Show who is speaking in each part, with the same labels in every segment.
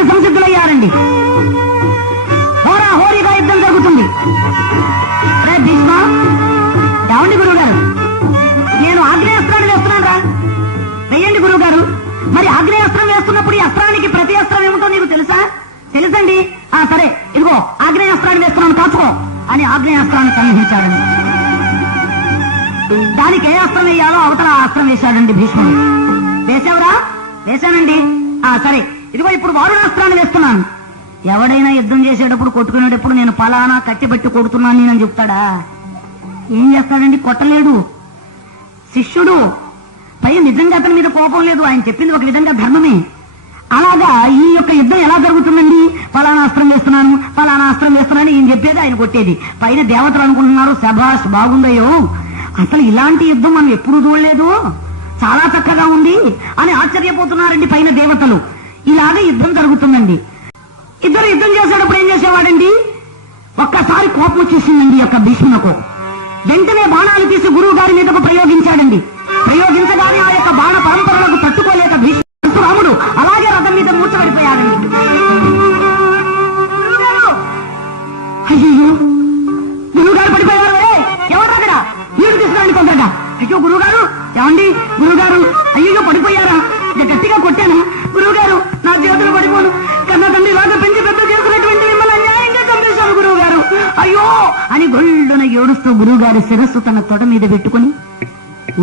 Speaker 1: యుద్ధానికి సంసిద్ధులయ్యారండి. హోరా హోరీగా యుద్ధం జరుగుతుంది. అరే భీష్మ ఏమండి గురువు గారు నేను ఆగ్నేయాస్త్రాన్ని వేస్తున్నాను రా. వెయ్యండి గురువు గారు మరి ఆగ్నేయాస్త్రం వేస్తున్నప్పుడు ఈ అస్త్రానికి ప్రతి అస్త్రం ఏమిటో నీకు తెలుసా? తెలుసండి? ఆ సరే ఇదిగో ఆగ్నేయాస్త్రాన్ని వేస్తున్నాను కాచుకో అని ఆగ్నేయాస్త్రాన్ని సన్నిహించాడండి దానికి ఏ అస్త్రం వేయాలో అవతల ఆ అస్త్రం వేశాడండి భీష్ముడు. వేశావురా? వేశానండి. ఆ సరే ఇదిగో ఇప్పుడు వారుణాస్త్రాన్ని వేస్తున్నాను. ఎవడైనా యుద్ధం చేసేటప్పుడు కొట్టుకునేటప్పుడు నేను పలానా కట్టిబెట్టి కొడుతున్నాను నేను చెప్తాడా? ఏం చేస్తాడండి? కొట్టలేడు. శిష్యుడు పై నిజంగా అతని మీద కోపం లేదు. ఆయన చెప్పింది ఒక విధంగా ధర్మమే. అలాగా ఈ యొక్క యుద్ధం ఎలా జరుగుతుందండి? ఫలానా అస్త్రం వేస్తున్నాను ఫలానా అస్త్రం వేస్తున్నాను ఈయన చెప్పేది ఆయన కొట్టేది. పైన దేవతలు అనుకుంటున్నారు శభాష్ బాగుందయ్యో. అసలు ఇలాంటి యుద్ధం మనం ఎప్పుడు చూడలేదు. చాలా చక్కగా ఉంది అని ఆశ్చర్యపోతున్నారండి పైన దేవతలు. ఇలాగ యుద్ధం జరుగుతుందండి. ఇద్దరు యుద్ధం చేసేటప్పుడు ఏం చేసేవాడండి? ఒక్కసారి కోపం వచ్చేసిందండి యొక్క భీష్మునకు. వెంటనే బాణాలు తీసి గురువు గారి మీదకు ప్రయోగించాడండి. ప్రయోగించగానే ఆ యొక్క బాణ పరంపరలకు తట్టుకోలేక భీష్మ ఏడుస్తూ గురువు గారి శిరస్సు తన తొడ మీద పెట్టుకుని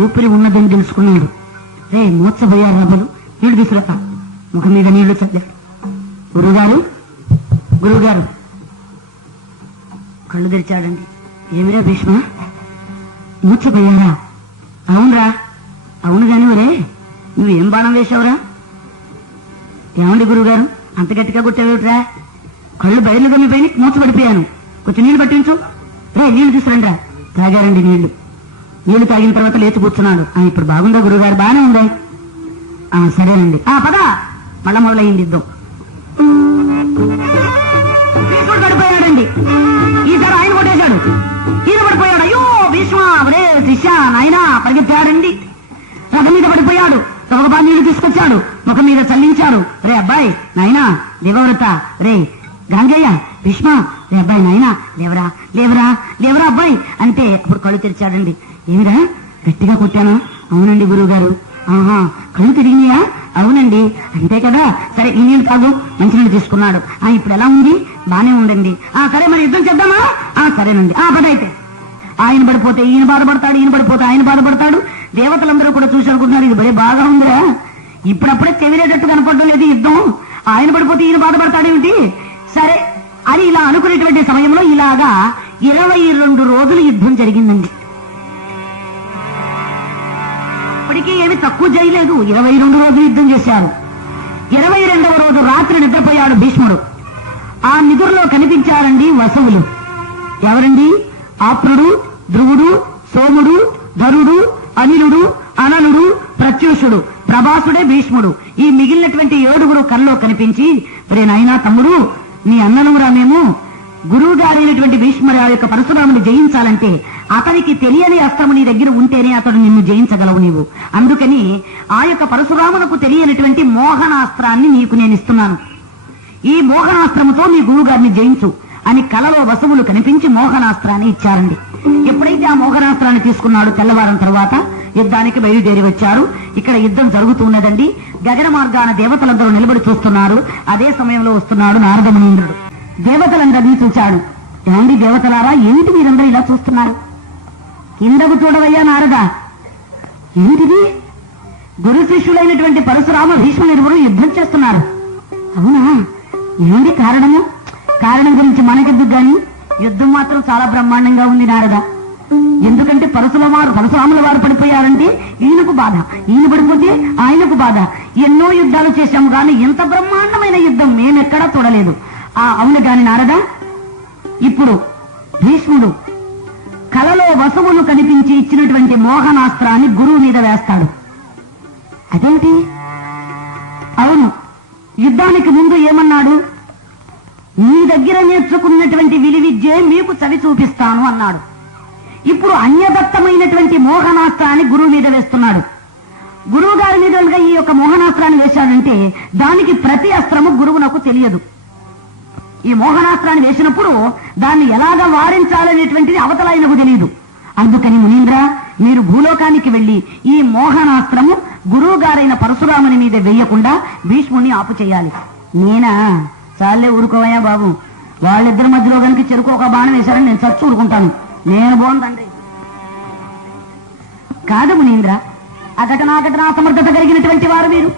Speaker 1: ఊపిరి ఉన్నదని తెలుసుకున్నాడు. రే మూర్చబోయారు రబ్బలు నీళ్ళు తీసుకురా ముఖం మీద నీళ్ళు చల్లారు గురువుగారు గురువుగారు. కళ్ళు తెరిచాడండి. ఏమిరా భీష్మ? మూర్చబోయారా అవునరా. అవును కాని ఒరే నువ్వేం బాణం వేశావురా? ఏమండి గురువుగారు? అంత గట్టిగా కొట్టావేమిట్రా? కళ్ళు బయలు గమ్మిపోయి మూర్చబడిపోయాను కొంచెం నీళ్ళు పట్టించు. రే నీళ్ళు తీసుకురండి తాగారండి నీళ్ళు నీళ్ళు తాగిన తర్వాత లేచి కూర్చున్నాడు. ఆ, ఇప్పుడు బాగుందా గురుగారు బాగానే ఉంది. ఆ, సరేనండి. ఆ పద. మళ్ళా మొదలైంది ఇద్దాం భీష్ముడు పడిపోయాడండి. ఈసారి ఆయన కొట్టేశాడు. ఈయన పడిపోయాడు. అయ్యో భీష్మ అదే శిష్య నాయనా పరిగెత్తాడండి. రథం మీద పడిపోయాడు. తొగబా నీళ్ళు తీసుకొచ్చాడు. ముఖం మీద చల్లించాడు. రే అబ్బాయి నాయనా దివవ్రత రే గాంగయ్య భీష్మ రే అబ్బాయి నాయన లేవరా లేవరా లేవరా అబ్బాయి అంటే అప్పుడు కళ్ళు తెరిచాడండి. ఏమిరా గట్టిగా కొట్టానా? అవునండి గురువు గారు ఆహా కళ్ళు తిరిగినాయా? అవునండి. అంతే కదా. సరే ఈ నీళ్ళు తాగు. మంచినీళ్ళు తీసుకున్నాడు. ఆ ఇప్పుడు ఎలా ఉంది? బానే ఉండండి. ఆ సరే మరి యుద్ధం చేద్దామా? ఆ సరేనండి. ఆ పద అయితే. ఆయన పడిపోతే ఈయన బాధపడతాడు ఈయన పడిపోతే ఆయన బాధపడతాడు. దేవతలందరూ కూడా చూసి అనుకుంటున్నారు ఇది భలే బాగా ఉందిరా. ఇప్పుడప్పుడే చెవిరేటట్టు కనపడడం లేదు యుద్ధం. ఆయన పడిపోతే ఈయన బాధపడతాడేమిటి? సరే అని ఇలా అనుకునేటువంటి సమయంలో ఇలాగా ఇరవై రెండు రోజులు యుద్ధం జరిగిందండి. ఇప్పటికీ ఏమి తక్కువ చేయలేదు. ఇరవై రెండు రోజులు యుద్ధం చేశారు. ఇరవై రెండవ రోజు రాత్రి నిద్రపోయాడు భీష్ముడు. ఆ నిధుల్లో కనిపించారండి వసవులు. ఎవరండి? ఆప్రుడు ధ్రువుడు సోముడు ధరుడు అనిలుడు అనలుడు ప్రత్యూషుడు ప్రభాసుడే భీష్ముడు. ఈ మిగిలినటువంటి ఏడుగురు కల్లో కనిపించి రే నాయనా తమ్ముడు నీ అన్నను జయించాలంటే అతనికి తెలియని అస్త్రము నీ దగ్గర ఉంటేనే అతడు నిన్ను జయించగలవు నీవు. అందుకని ఆ యొక్క పరశురామునకు తెలియనటువంటి మోహనాస్త్రాన్ని నీకు నేను ఇస్తున్నాను. ఈ మోహనాస్త్రముతో నీ గురువు గారిని జయించు అని కలలో వసువులు కనిపించి మోహనాస్త్రాన్ని ఇచ్చారండి. ఎప్పుడైతే ఆ మోహనాస్త్రాన్ని తీసుకున్నాడు తెల్లవారం తర్వాత యుద్ధానికి బయలుదేరి వచ్చారు. ఇక్కడ యుద్ధం జరుగుతున్నదండి గగన మార్గాన దేవతలందరూ నిలబడి చూస్తున్నారు. అదే సమయంలో వస్తున్నాడు నారద మునీంద్రుడు దేవతలందరినీ చూశాడు ఏమండి దేవతలారా? ఏమిటి మీరందరూ ఇలా చూస్తున్నారు? కిందకు చూడవయ్యా నారదా. ఏమిటిది? గురు శిష్యులైనటువంటి పరశురామ భీష్ములు ఇరువురు యుద్ధం చేస్తున్నారు. అవునా? ఏమిటి కారణము? కారణం గురించి మనకెందుకు గాని? యుద్ధం మాత్రం చాలా బ్రహ్మాండంగా ఉంది నారదా. ఎందుకంటే పరశురామ పరశురాముల వారు పడిపోయారంటే ఈయనకు బాధ. ఈయన పడిపోతే ఆయనకు బాధ. ఎన్నో యుద్ధాలు చేశాము కానీ ఇంత బ్రహ్మాండమైన యుద్ధం మేమెక్కడా చూడలేదు. ఆ అవును గాని నారదా ఇప్పుడు భీష్ముడు కలలో వసువులు కనిపించి ఇచ్చినటువంటి మోహనాస్త్రాన్ని గురువు మీద వేస్తాడు. అదేంటి? అవును యుద్ధానికి ముందు ఏమన్నాడు? మీ దగ్గర నేర్చుకున్నటువంటి విలువిద్యే మీకు చవి చూపిస్తాను అన్నాడు. ఇప్పుడు అన్యదత్తమైనటువంటి మోహనాస్త్రాన్ని గురువు మీద వేస్తున్నాడు. గురువు గారి మీద ఈ యొక్క మోహనాస్త్రాన్ని వేశాడంటే దానికి ప్రతి అస్త్రము గురువునకు తెలియదు. ఈ మోహనాస్త్రాన్ని వేసినప్పుడు దాన్ని ఎలాగ వారించాలనేటువంటిది అవతల ఆయనకు తెలియదు అందుకని మునీంద్ర మీరు భూలోకానికి వెళ్ళి ఈ మోహనాస్త్రము గురువు గారైన పరశురాముని మీద వేయకుండా భీష్ముని ఆపు చేయాలి. నేనా? చాలే ఊరుకోవయ్యా బాబు. వాళ్ళిద్దరి మధ్యలో కనుక చెరుకు ఒక బాణం వేశారని నేను చచ్చి ఊరుకుంటాను. నేను బాగుందండి కాదు మునీంద్ర అఘటనా అసమర్థత సమర్థత కలిగినటువంటి వారు మీరు.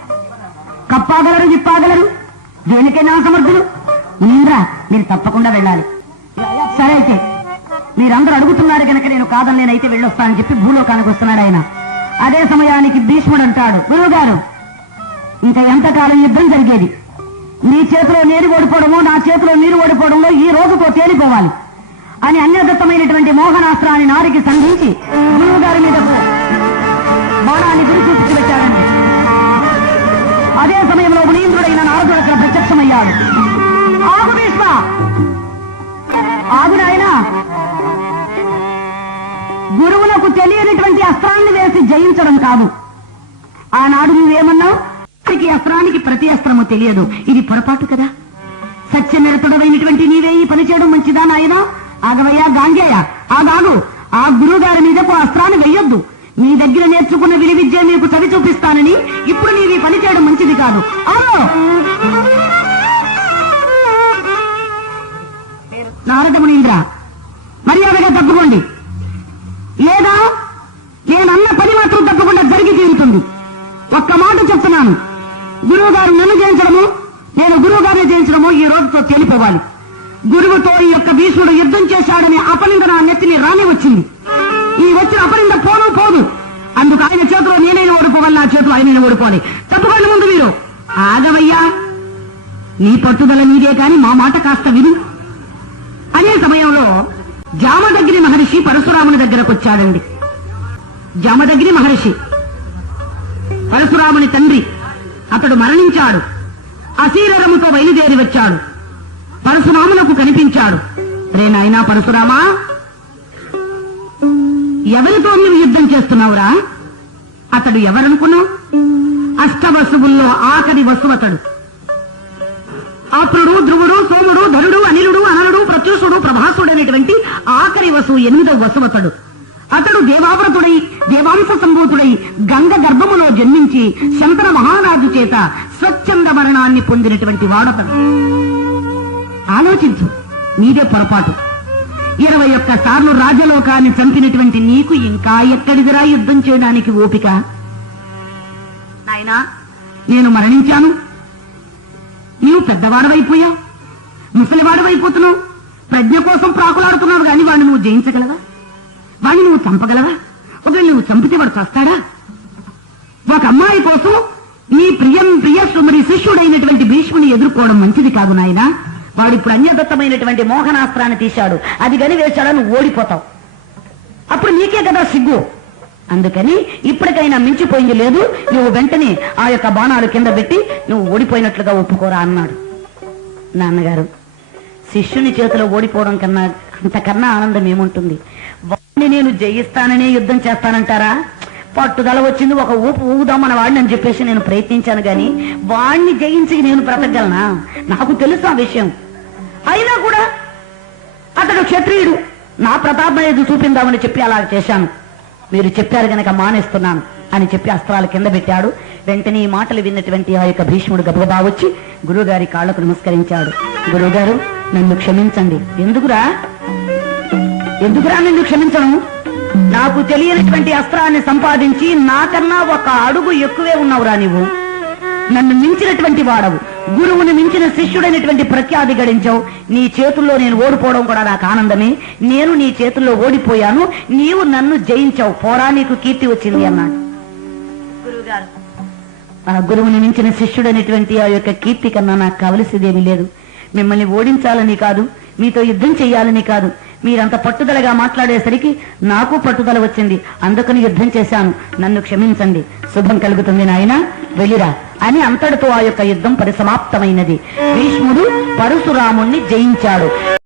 Speaker 1: కప్పాగలరు విప్పాగలరు దేనికైనా సమర్థులు. మునీంద్ర మీరు తప్పకుండా వెళ్ళాలి. సరే అయితే మీరందరూ అడుగుతున్నారు కనుక నేను కాదని నేనైతే వెళ్ళొస్తానని చెప్పి భూలోకానికి వస్తున్నాడు ఆయన. అదే సమయానికి భీష్ముడు అంటాడు గురువుగారు ఇంకా ఎంతకాలం యుద్ధం జరిగేది? నీ చేతిలో నీరు ఓడిపోవడము నా చేతిలో నీరు ఓడిపోవడంలో ఈ రోజుతో తేలిపోవాలి. అని అన్యదత్తమైనటువంటి మోహనాస్త్రాన్ని నారికి సంధించి గురువుగారి మీద మీదకు బాణాన్ని గురి పెట్టాడండి. అదే సమయంలో మునీంద్రుడైన నారదుడు అక్కడ ప్రత్యక్షమయ్యాడు. ఆగు భీష్మ ఆగు నాయన. గురువులకు తెలియనటువంటి అస్త్రాన్ని వేసి జయించడం కాదు. ఆనాడు నువ్వేమన్నావు? అస్త్రానికి ప్రతి అస్త్రము తెలియదు. ఇది పొరపాటు కదా? సత్యనిరతుడమైనటువంటి నీవే ఈ పని చేయడం మంచిదా నాయనా? ఆగవయ్యా గాంగేయ ఆగాగు. ఆ గురువు గారి మీదకు అస్త్రాన్ని వెయ్యొద్దు. మీ దగ్గర నేర్చుకున్న విలువిద్య మీకు చవి చూపిస్తానని ఇప్పుడు నీవి పని చేయడం మంచిది కాదు. అవును నారద మునీంద్ర మర్యాదగా తప్పుకోండి. లేదా నేనన్న పని మాత్రం తప్పకుండా జరిగి తీరుతుంది. ఒక్క మాట చెప్తున్నాను. గురువు గారు నన్ను జయించడము నేను గురువు గారిని జయించడము ఈ రోజుతో తేలిపోవాలి. గురువుతో ఈ యొక్క భీష్ముడు యుద్ధం చేశాడనే అపనింద నా నెత్తిని రాని వచ్చింది. ఈ వచ్చిన అపనింద పోను పోదు. అందుకు ఆయన చేతిలో నేనైనా ఓడిపోవాలి నా చేతిలో ఆయన ఓడిపోవాలి. తప్పుకోండి ముందు మీరు. ఆగవయ్యా. నీ పట్టుదల నీదే కాని మా మాట కాస్త విను. జామదగ్ని మహర్షి పరశురాముని దగ్గరకు వచ్చాడండి. జామదగ్ని మహర్షి. పరశురాముని తండ్రి అతడు మరణించాడు. అశీరముతో బయలుదేరి వచ్చాడు. పరశురాములకు కనిపించాడు. రే నాయనా పరశురామా! ఎవరితో నువ్వు యుద్ధం చేస్తున్నావురా? అతడు ఎవరనుకున్నావు? అష్టవసువుల్లో ఆఖరి వసువతడు. ఆప్రుడు ధ్రువుడు సోముడు ధనుడు అనిలుడు అనలుడు ప్రత్యూషుడు ప్రభాసుడు అనేటువంటి ఆఖరి వసువు ఎనిమిదవ వసువతుడు. అతడు దేవావ్రతుడై దేవాంశ సంభూతుడై గంగ గర్భములో జన్మించి శంకర మహారాజు చేత స్వచ్ఛంద మరణాన్ని పొందినటువంటి వాడతడు. ఆలోచించు నీదే పొరపాటు. ఇరవై ఒక్క సార్లు రాజలోకాన్ని చంపినటువంటి నీకు ఇంకా ఎక్కడిదిరా యుద్ధం చేయడానికి ఓపిక? నాయనా నేను మరణించాను. పెద్దవాడవైపోయావు ముసలివాడవైపోతున్నావు? ప్రజ్ఞ కోసం ప్రాకులాడుతున్నావు కానీ వాడిని నువ్వు జయించగలవా? వాడిని నువ్వు చంపగలవా? ఒకవేళ నువ్వు చంపితే వాడు చస్తాడా? ఒక అమ్మాయి కోసం నీ ప్రియం ప్రియ సుమరి శిష్యుడైనటువంటి భీష్ముని ఎదుర్కోవడం మంచిది కాదు నాయనా. వాడు ఇప్పుడు అన్యదత్తమైనటువంటి మోహనాస్త్రాన్ని తీశాడు. అది గని వేశాడని నువ్వు ఓడిపోతావు. అప్పుడు నీకే కదా సిగ్గు. అందుకని ఇప్పటికైనా మించిపోయింది లేదు. నువ్వు వెంటనే ఆ యొక్క బాణాలు కింద పెట్టి నువ్వు ఓడిపోయినట్లుగా ఒప్పుకోరా అన్నాడు. నాన్నగారు శిష్యుని చేతిలో ఓడిపోవడం కన్నా అంతకన్నా ఆనందం ఏముంటుంది? వాడిని నేను జయిస్తాననే యుద్ధం చేస్తానంటారా? పట్టుదల వచ్చింది ఒక ఊపు ఊగుదాం మన వాడిని అని చెప్పేసి నేను ప్రయత్నించాను గాని వాణ్ణి జయించి నేను బ్రతకగలనా? నాకు తెలుసు ఆ విషయం. అయినా కూడా అతడు క్షత్రియుడు. నా ప్రతాపం ఏది చూపిందామని చెప్పి అలా చేశాను. మీరు చెప్పారు గనక మానేస్తున్నాను అని చెప్పి అస్త్రాలు కింద పెట్టాడు. వెంటనే ఈ మాటలు విన్నటువంటి ఆ యొక్క భీష్ముడు గబగబా వచ్చి గురువుగారి కాళ్ళకు నమస్కరించాడు. గురువుగారు నన్ను క్షమించండి. ఎందుకురా? ఎందుకురా నిన్ను క్షమించను? నాకు తెలియనటువంటి అస్త్రాన్ని సంపాదించి నాకన్నా ఒక అడుగు ఎక్కువే ఉన్నావురా నీవు. నన్ను మించినటువంటి వాడవు. గురువుని మించిన శిష్యుడైనటువంటి ప్రఖ్యాతి గడించావు. నీ చేతుల్లో నేను ఓడిపోవడం కూడా నాకు ఆనందమే. నేను నీ చేతుల్లో ఓడిపోయాను. నీవు నన్ను జయించావు. పోరా నీకు కీర్తి వచ్చింది అన్నాడు గురువుగారు. ఆ గురువుని మించిన శిష్యుడైనటువంటి ఆ యొక్క కీర్తి కన్నా నాకు కావలసిందేమీ లేదు. మిమ్మల్ని ఓడించాలని కాదు మీతో యుద్ధం చేయాలని కాదు. మీరంత పట్టుదలగా మాట్లాడేసరికి నాకు పట్టుదల వచ్చింది. అందుకని యుద్ధం చేశాను. నన్ను క్షమించండి. శుభం కలుగుతుంది నాయన. వెళ్ళిరా. అని అంతటితో ఆ యొక్క యుద్ధం పరిసమాప్తమైనది. భీష్ముడు పరశురాముణ్ణి జయించాడు.